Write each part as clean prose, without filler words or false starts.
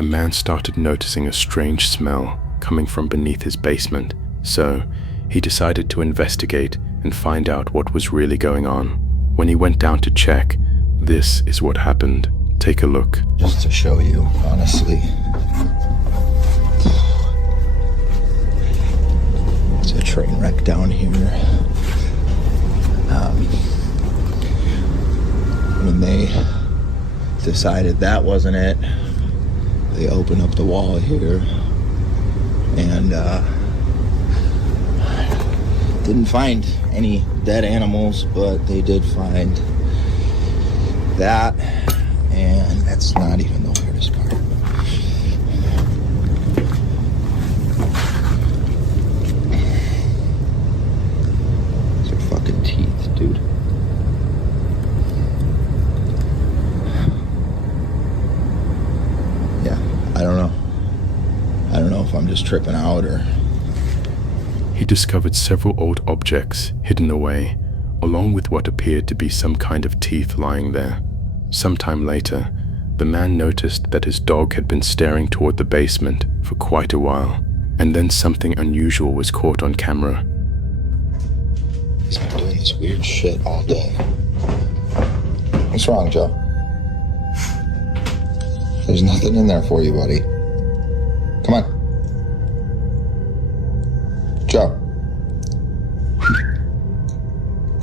a man started noticing a strange smell coming from beneath his basement, so he decided to investigate and find out what was really going on. When he went down to check, this is what happened. Take a look. Just to show you, honestly. It's a train wreck down here. When they decided that wasn't it, they opened up the wall here and didn't find any dead animals, but they did find that, and that's not even the weirdest part. These are fucking teeth, dude. Yeah, I don't know. I don't know if I'm just tripping out or... He discovered several old objects hidden away, along with what appeared to be some kind of teeth lying there. Sometime later, the man noticed that his dog had been staring toward the basement for quite a while, and then something unusual was caught on camera. He's been doing this weird shit all day. What's wrong, Joe? There's nothing in there for you, buddy. Come on. Joe.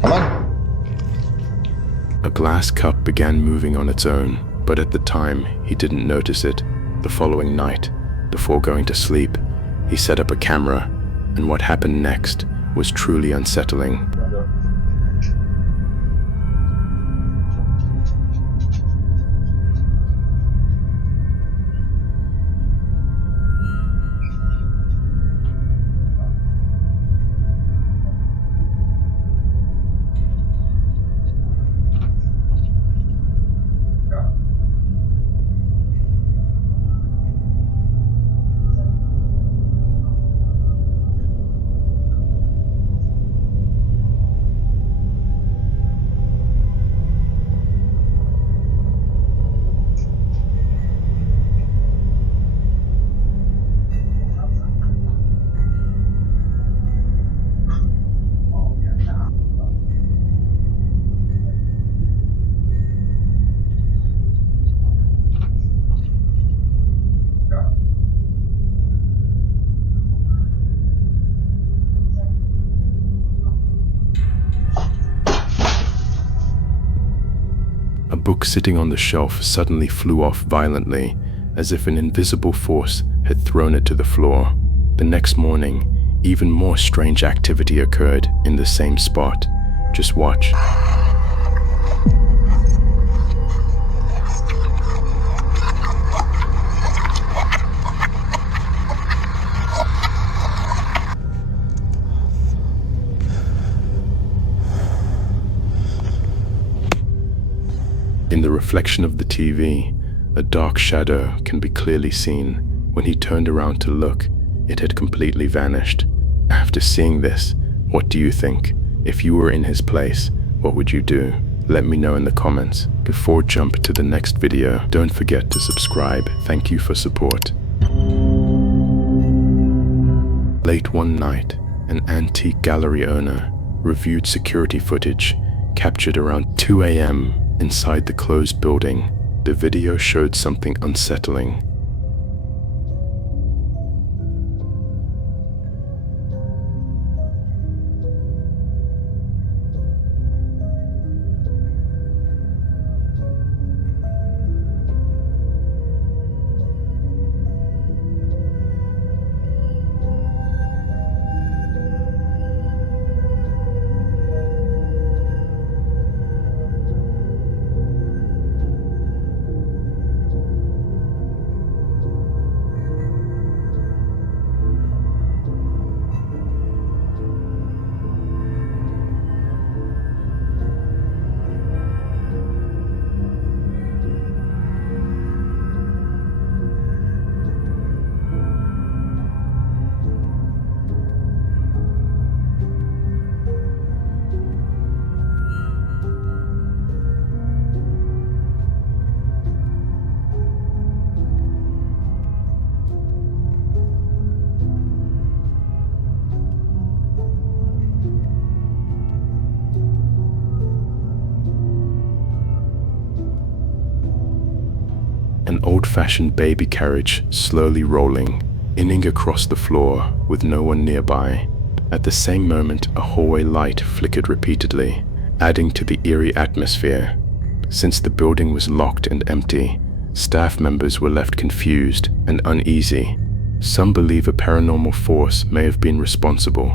Come on. A glass cup began moving on its own, but at the time, he didn't notice it. The following night, before going to sleep, he set up a camera, and what happened next was truly unsettling. A book sitting on the shelf suddenly flew off violently, as if an invisible force had thrown it to the floor. The next morning, even more strange activity occurred in the same spot. Just watch. In the reflection of the TV, a dark shadow can be clearly seen. When he turned around to look, it had completely vanished. After seeing this, what do you think? If you were in his place, what would you do? Let me know in the comments. Before jump to the next video, don't forget to subscribe. Thank you for support. Late one night, an antique gallery owner reviewed security footage captured around 2 a.m. inside the closed building. The video showed something unsettling. old-fashioned baby carriage slowly rolling, inning across the floor with no one nearby. At the same moment, a hallway light flickered repeatedly, adding to the eerie atmosphere. Since the building was locked and empty, staff members were left confused and uneasy. Some believe a paranormal force may have been responsible,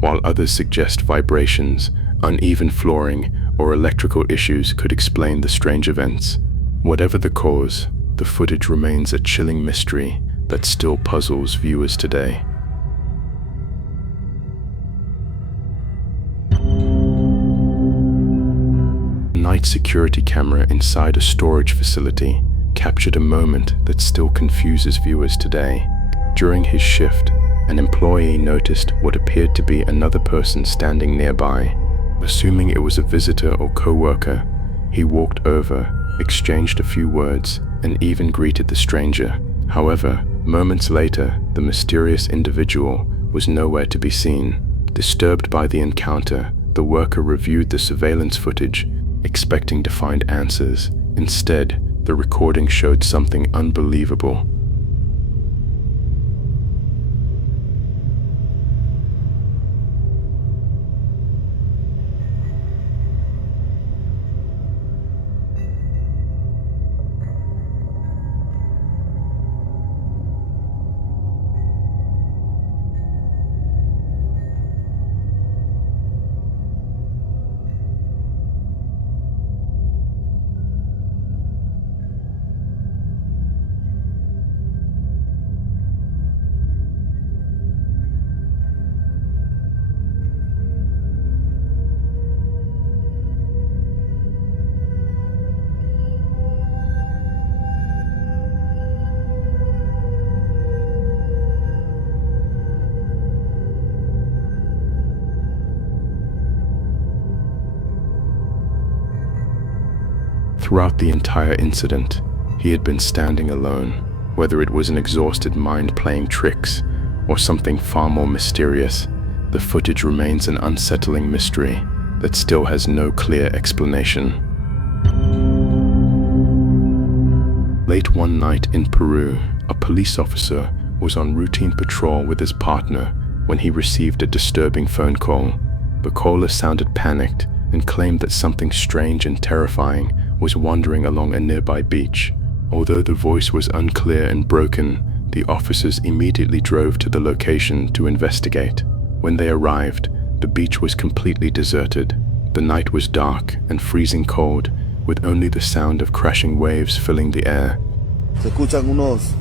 while others suggest vibrations, uneven flooring, or electrical issues could explain the strange events. Whatever the cause, the footage remains a chilling mystery that still puzzles viewers today. A night security camera inside a storage facility captured a moment that still confuses viewers today. During his shift, an employee noticed what appeared to be another person standing nearby. Assuming it was a visitor or co-worker, he walked over, exchanged a few words, and even greeted the stranger. However, moments later, the mysterious individual was nowhere to be seen. Disturbed by the encounter, the worker reviewed the surveillance footage, expecting to find answers. Instead, the recording showed something unbelievable. Throughout the entire incident, he had been standing alone. Whether it was an exhausted mind playing tricks or something far more mysterious, the footage remains an unsettling mystery that still has no clear explanation. Late one night in Peru, a police officer was on routine patrol with his partner when he received a disturbing phone call. The caller sounded panicked and claimed that something strange and terrifying was wandering along a nearby beach. Although the voice was unclear and broken, the officers immediately drove to the location to investigate. When they arrived, the beach was completely deserted. The night was dark and freezing cold, with only the sound of crashing waves filling the air. Se escuchan unos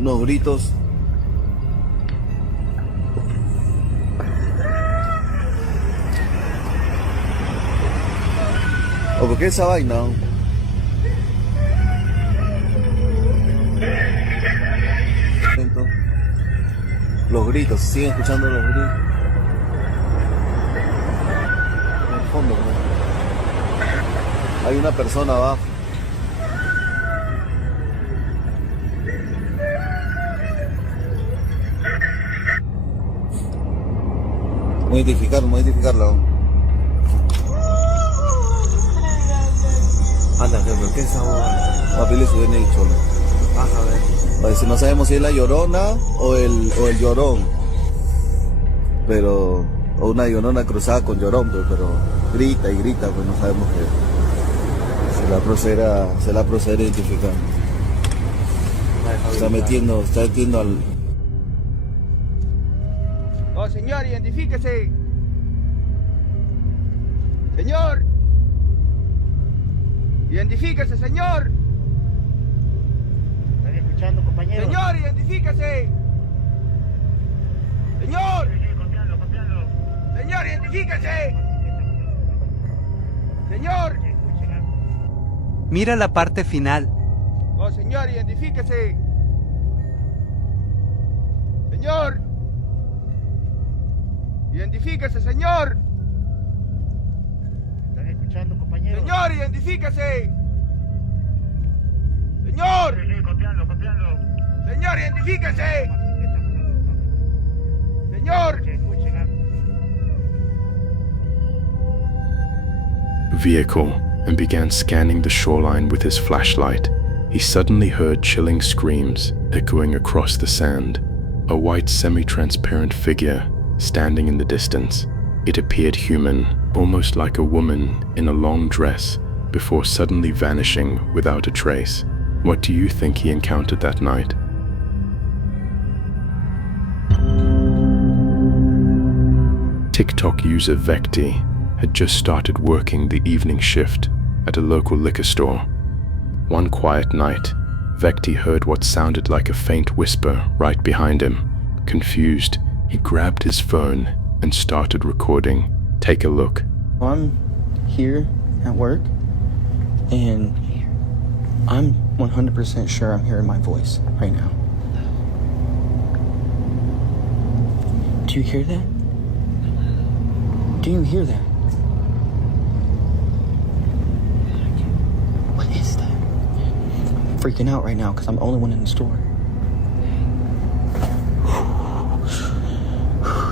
gritos. ¿O por qué esa vaina? Los gritos, se siguen escuchando los gritos. En el fondo, ¿no? Hay una persona abajo. Voy a identificarla. Anda, pero ¿qué es esa boda? Papi le suben el cholo. Vas a ver. Parece, no sabemos si es la llorona o el llorón. Pero, o una llorona cruzada con llorón, pero grita y grita, pues no sabemos qué. Se la procede a identificar. Está metiendo al... Oh, señor, identifíquese. Señor. Identifíquese, señor. ¿Están escuchando, compañeros? Señor, identifíquese. Señor. Copiando. Señor, identifíquese. Señor. Mira la parte final. Oh, señor, identifíquese. Señor. Identifíquese, señor. ¿Están escuchando, compañeros? Señor, identifíquese. Señor. Copiando. Señor, identifíquese. Señor. Vehicle and began scanning the shoreline with his flashlight. he suddenly heard chilling screams echoing across the sand. A white semi-transparent figure standing in the distance. It appeared human, almost like a woman in a long dress, before suddenly vanishing without a trace. What do you think he encountered that night? TikTok user Vecti had just started working the evening shift at a local liquor store. One quiet night, Vecti heard what sounded like a faint whisper right behind him. Confused, he grabbed his phone and started recording. Take a look. I'm here at work, and I'm 100% sure I'm hearing my voice right now. Do you hear that? Do you hear that? What is that? I'm freaking out right now because I'm the only one in the store.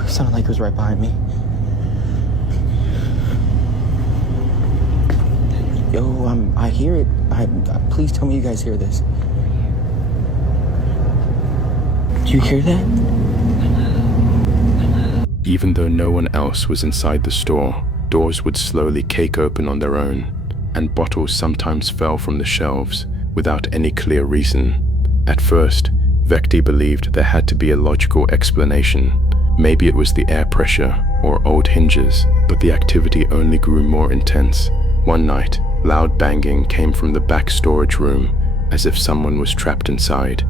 It sounded like it was right behind me. Yo, I hear it. Please tell me you guys hear this. Do you hear that? Even though no one else was inside the store, doors would slowly cake open on their own, and bottles sometimes fell from the shelves without any clear reason. At first, Vecti believed there had to be a logical explanation. Maybe it was the air pressure or old hinges, but the activity only grew more intense. One night, loud banging came from the back storage room, as if someone was trapped inside.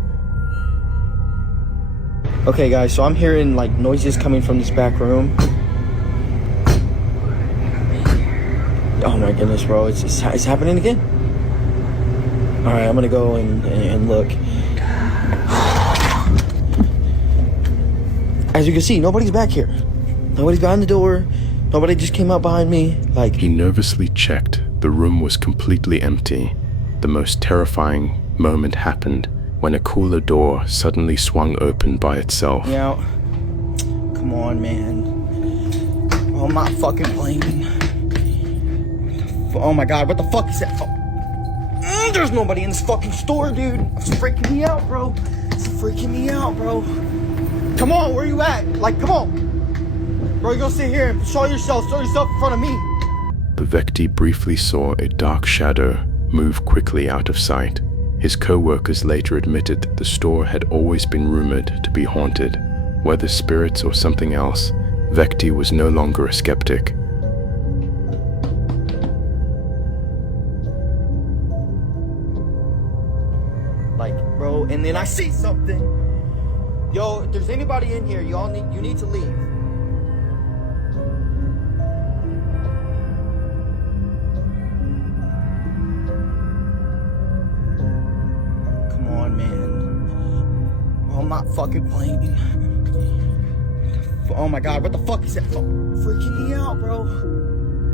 Okay guys, so I'm hearing like noises coming from this back room. Oh my goodness, bro, it's happening again. All right, I'm gonna go and look. As you can see, nobody's back here. Nobody's behind the door. Nobody just came out behind me. Like, He nervously checked. The room was completely empty. The most terrifying moment happened when a cooler door suddenly swung open by itself. yeah. Come on, man. Oh, I'm not fucking playing. Oh my god, what the fuck is that? There's nobody in this fucking store, dude. It's freaking me out, bro. It's freaking me out, bro. Come on, where you at? Like, come on. Bro, you gonna sit here and show yourself in front of me. The Vecti briefly saw a dark shadow move quickly out of sight. His co-workers later admitted the store had always been rumored to be haunted. Whether spirits or something else, Vecti was no longer a skeptic. Like, bro, and then I see something. Yo, if there's anybody in here, you need to leave. Come on, man. Oh, I'm not fucking playing. Oh my god, what the fuck is that? Freaking me out, bro.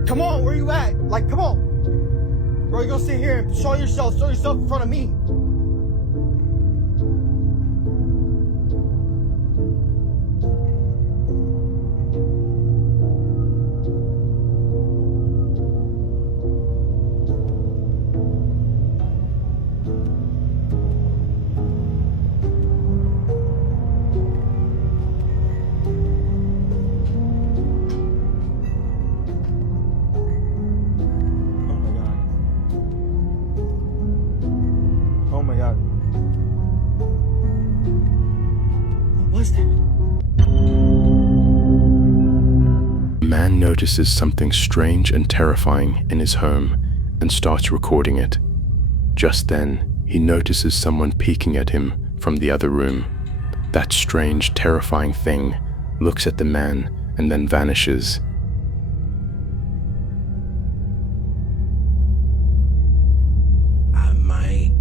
Come on, where you at? Like, come on. Bro, you gonna sit here and show yourself in front of me. Oh my god. What was that? A man notices something strange and terrifying in his home and starts recording it. Just then, he notices someone peeking at him from the other room. That strange, terrifying thing looks at the man and then vanishes. I might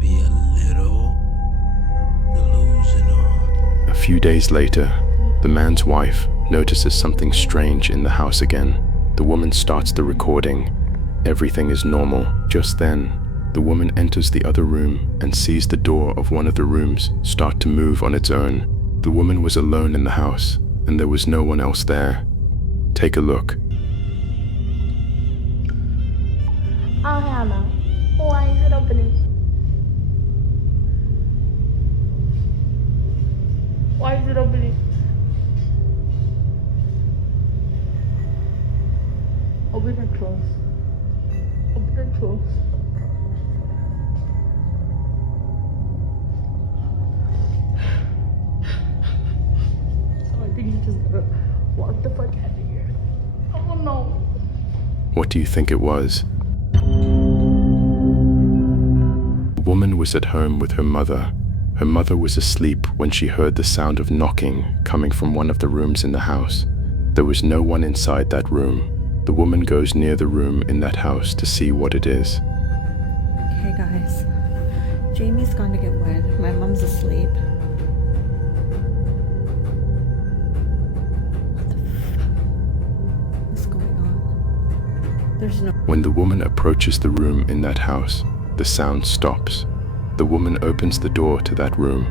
be a little delusional. A few days later, the man's wife notices something strange in the house again. The woman starts the recording. Everything is normal. Just then, the woman enters the other room and sees the door of one of the rooms start to move on its own. The woman was alone in the house, and there was no one else there. Take a look. Hannah, why is it opening? Why is it opening? Open and close. Open and close. So I think he just gotta walk the fuck out of here. Oh no. What do you think it was? The woman was at home with her mother. Her mother was asleep when she heard the sound of knocking coming from one of the rooms in the house. There was no one inside that room. The woman goes near the room in that house to see what it is. Hey guys, Jamie's gone to get wood. My mom's asleep. What the fuck is going on? There's no... When the woman approaches the room in that house, the sound stops. The woman opens the door to that room.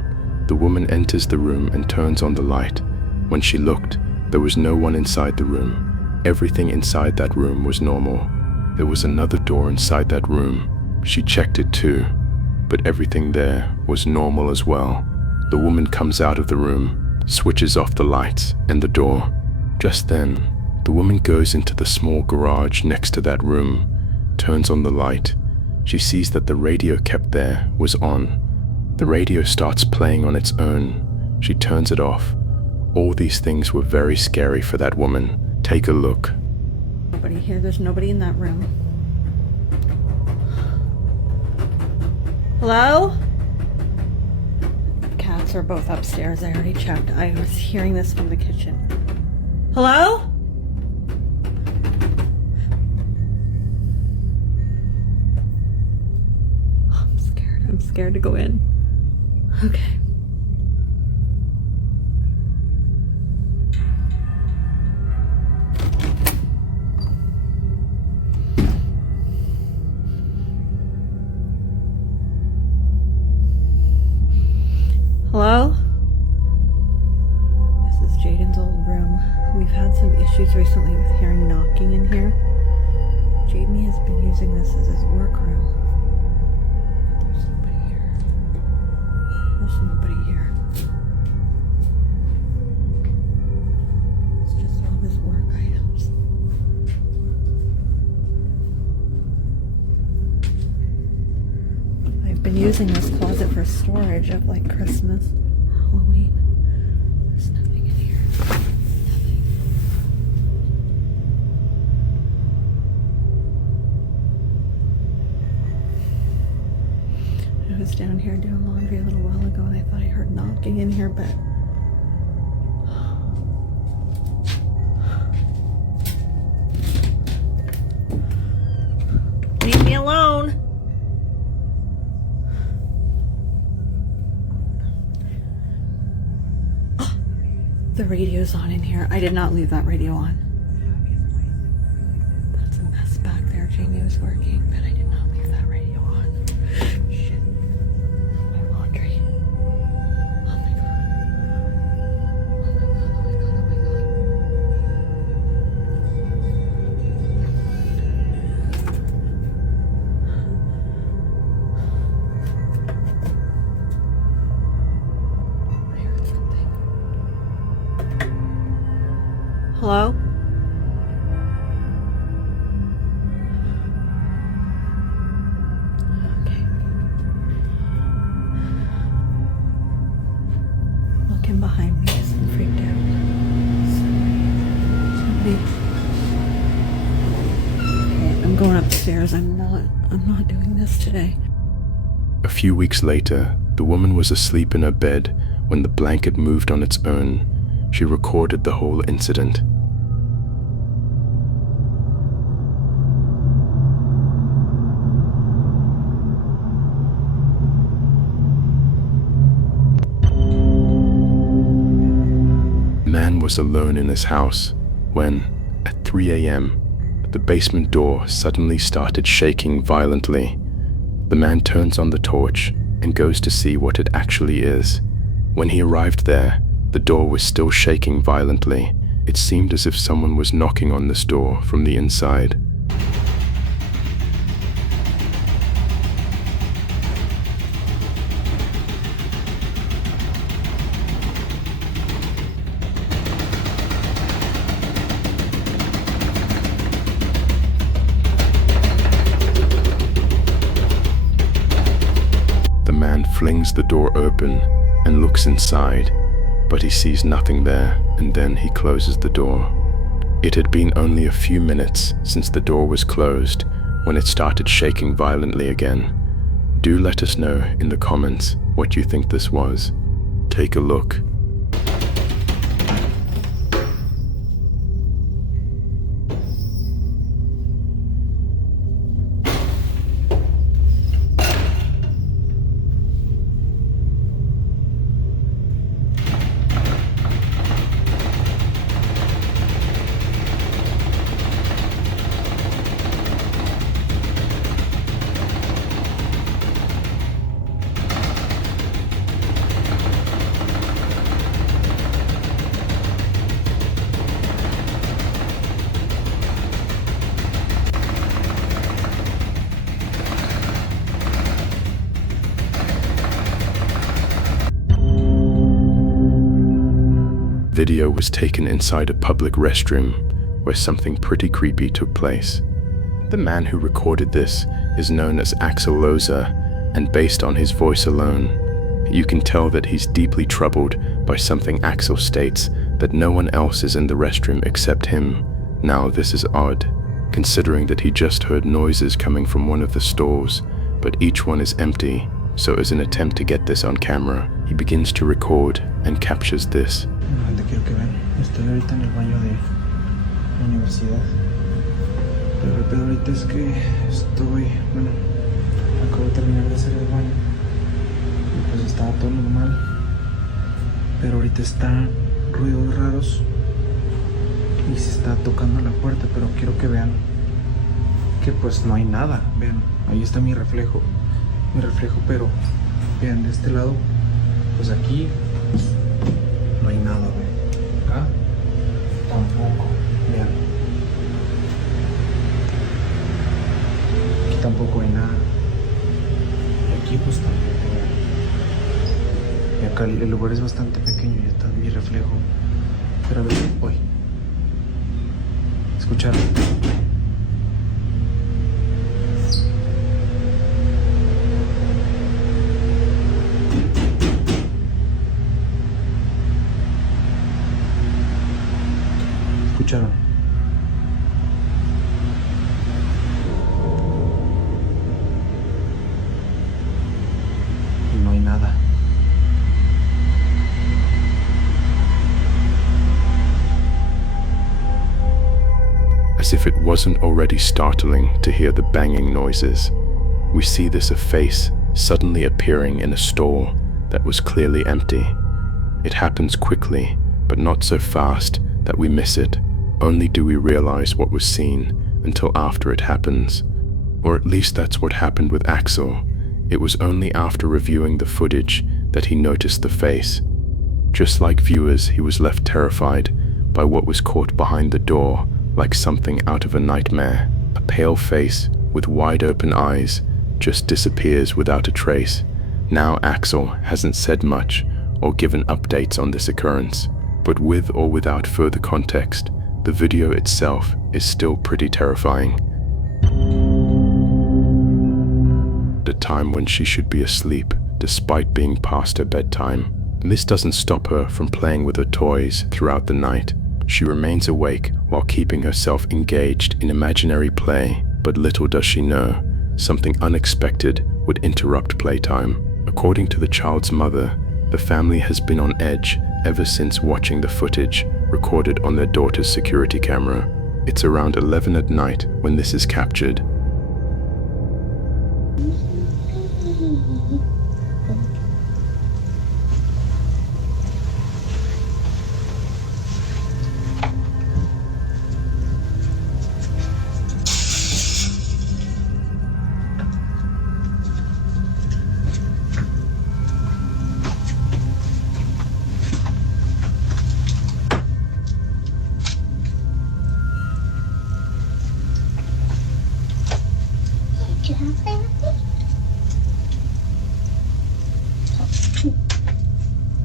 The woman enters the room and turns on the light. When she looked, there was no one inside the room. Everything inside that room was normal. There was another door inside that room. She checked it too, but everything there was normal as well. The woman comes out of the room, switches off the lights and the door. Just then, the woman goes into the small garage next to that room, turns on the light. She sees that the radio kept there was on. The radio starts playing on its own. She turns it off. All these things were very scary for that woman. Take a look. Nobody here. There's nobody in that room. Hello? Cats are both upstairs. I already checked. I was hearing this from the kitchen. Hello? Oh, I'm scared. I'm scared to go in. Okay. Hello? This is Jaden's old room. We've had some issues recently with hearing knocking in here. Jamie has been using this as his work room. But there's nobody here. There's nobody here. It's just all his work items. I've been using this closet for storage of like Christmas, Halloween. There's nothing in here. Nothing. I was down here doing laundry a little while ago and I thought I heard knocking in here, but leave me alone. The radio's on in here. I did not leave that radio on. That's a mess back there. Jamie was working, but I did not leave that radio on. Shit. My laundry. Oh my god. Oh my god, oh my god, oh my god. I heard something. Hello? Okay. Looking behind me because I'm freaked out. Somebody. Okay, I'm going upstairs. I'm not doing this today. A few weeks later, the woman was asleep in her bed when the blanket moved on its own. She recorded the whole incident. The man was alone in his house when, at 3 a.m., the basement door suddenly started shaking violently. The man turns on the torch and goes to see what it actually is. When he arrived there, the door was still shaking violently. It seemed as if someone was knocking on this door from the inside. swings the door open and looks inside, but he sees nothing there, and then he closes the door. It had been only a few minutes since the door was closed when it started shaking violently again. Do let us know in the comments what you think this was. Take a look. Video was taken inside a public restroom where something pretty creepy took place. The man who recorded this is known as Axel Loza, and based on his voice alone, you can tell that he's deeply troubled by something Axel states that no one else is in the restroom except him. Now this is odd, considering that he just heard noises coming from one of the stalls, but each one is empty, so as an attempt to get this on camera, he begins to record and captures this. Te quiero que vean, estoy ahorita en el baño de la universidad, pero el pedo ahorita es que acabo de terminar de hacer el baño y pues estaba todo normal, pero ahorita está ruidos raros y se está tocando la puerta, pero quiero que vean que pues no hay nada. Vean, ahí está mi reflejo, pero vean de este lado, pues aquí no hay nada, vean. Acá tampoco, vean. Aquí tampoco hay nada. Y aquí pues tampoco, vean. Y acá el lugar es bastante pequeño y está mi reflejo. Pero a ver, uy. ¿Escucharon? ¿Escucharon? Y no hay nada. As if it wasn't already startling to hear the banging noises, we see this a face suddenly appearing in a stall that was clearly empty. It happens quickly, but not so fast that we miss it. Only do we realize what was seen until after it happens. Or at least that's what happened with Axel. It was only after reviewing the footage that he noticed the face. Just like viewers, he was left terrified by what was caught behind the door, like something out of a nightmare. A pale face with wide open eyes just disappears without a trace. Now Axel hasn't said much or given updates on this occurrence, but with or without further context, the video itself is still pretty terrifying. The time when she should be asleep, despite being past her bedtime. This doesn't stop her from playing with her toys throughout the night. She remains awake while keeping herself engaged in imaginary play, but little does she know, something unexpected would interrupt playtime. According to the child's mother, the family has been on edge ever since watching the footage recorded on their daughter's security camera. It's around 11 at night when this is captured. Do you want to play with me?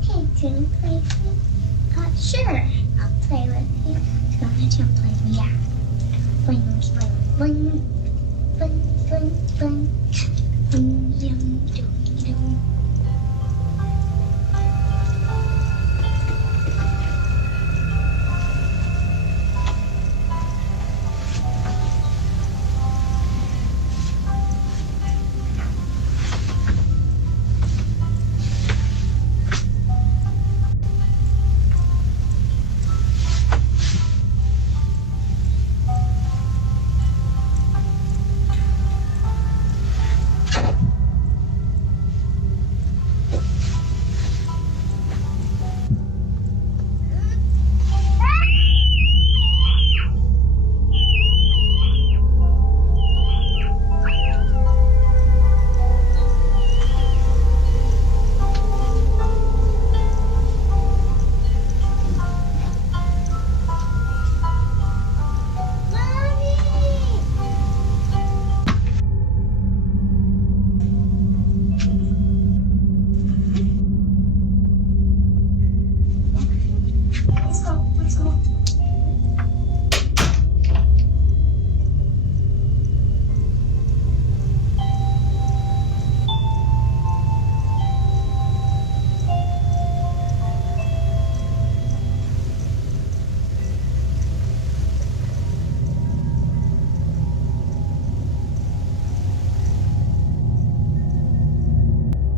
Hey, do you want to play with me? Sure, I'll play with you. Come on, you want to play with me? Yeah. Boing, boing, boing, boing, boing, boing. Boing, boing, boing.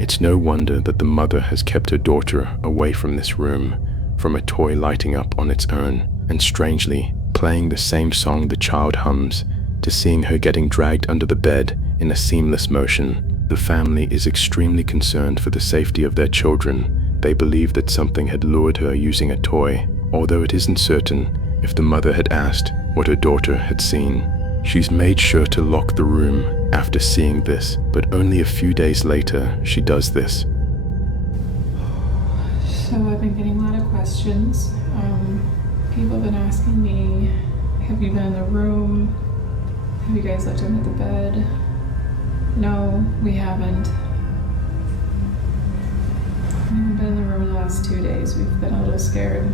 It's no wonder that the mother has kept her daughter away from this room, from a toy lighting up on its own, and strangely, playing the same song the child hums, to seeing her getting dragged under the bed in a seamless motion. The family is extremely concerned for the safety of their children. They believe that something had lured her using a toy, although it isn't certain if the mother had asked what her daughter had seen. She's made sure to lock the room after seeing this, but only a few days later she does this. So I've been getting a lot of questions. People have been asking me, have you been in the room? Have you guys looked under the bed? No, we haven't. We haven't been in the room in the last 2 days. We've been a little scared.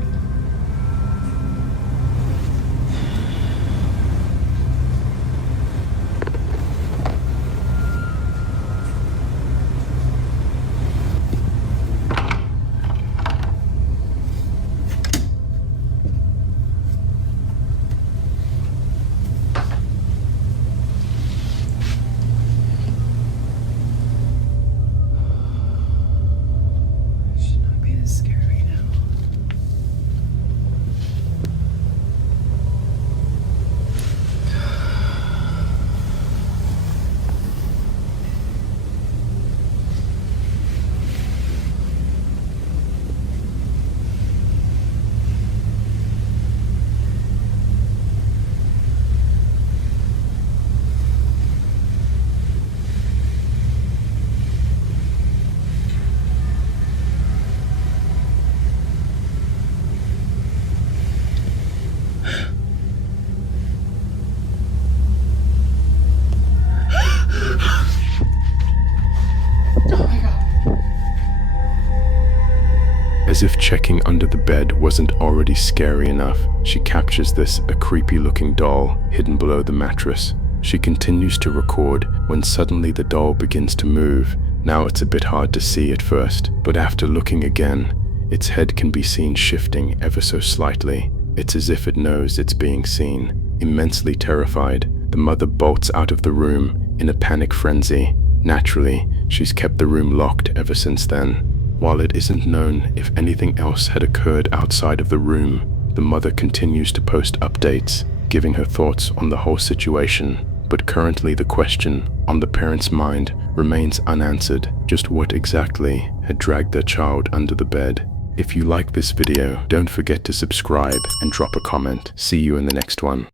As if checking under the bed wasn't already scary enough, she captures this a creepy-looking doll hidden below the mattress. She continues to record when suddenly the doll begins to move. Now it's a bit hard to see at first, but after looking again, its head can be seen shifting ever so slightly. It's as if it knows it's being seen. Immensely terrified, the mother bolts out of the room in a panic frenzy. Naturally, she's kept the room locked ever since then. While it isn't known if anything else had occurred outside of the room, the mother continues to post updates, giving her thoughts on the whole situation. But currently the question on the parents' mind remains unanswered. Just what exactly had dragged their child under the bed? If you like this video, don't forget to subscribe and drop a comment. See you in the next one.